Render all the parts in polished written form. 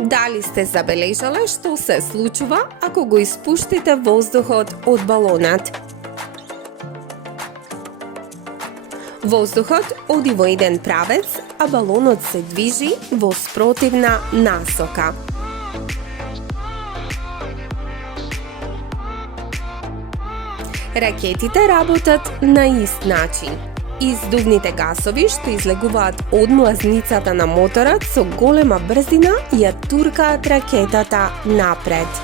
Дали сте забележале што се случува ако го испуштите воздухот од балонот? Воздухот оди во еден правец, а балонот се движи во спротивна насока. Ракетите работат на ист начин. Издувните гасови што излегуваат од млазницата на моторот со голема брзина ја туркаат ракетата напред.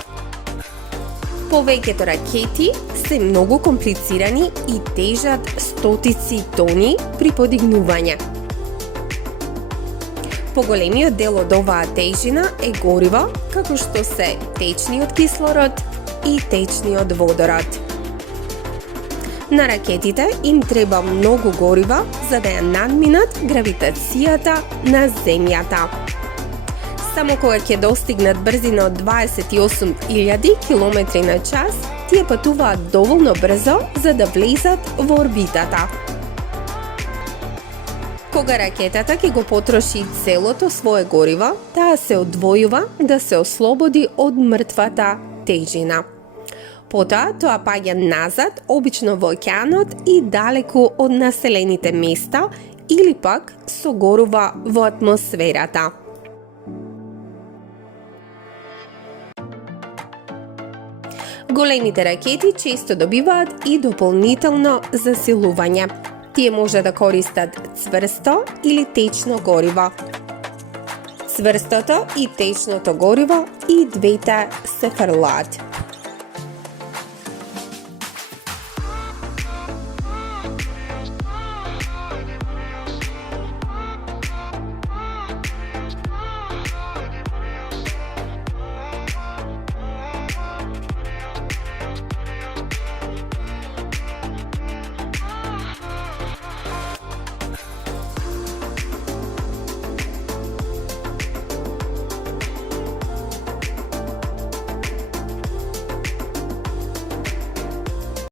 Повеќето ракети се многу комплицирани и тежат стотици тони при подигнување. Поголемиот дел од оваа тежина е гориво, како што се течниот кислород и течниот водород. На ракетите им треба многу горива за да ја надминат гравитацијата на Земјата. Само кога ќе достигнат брзина од 28.000 км на час, тие патуваат доволно брзо за да влезат во орбитата. Кога ракетата ќе го потроши целото свое гориво, таа се одвојува да се ослободи од мртвата тежина. Потоа тоа паѓа назад, обично во океанот и далеку од населените места или пак согорува во атмосферата. Големите ракети често добиваат и дополнително засилување. Тие може да користат цврсто или течно гориво. Цврстото и течното гориво и двете се фрлаат.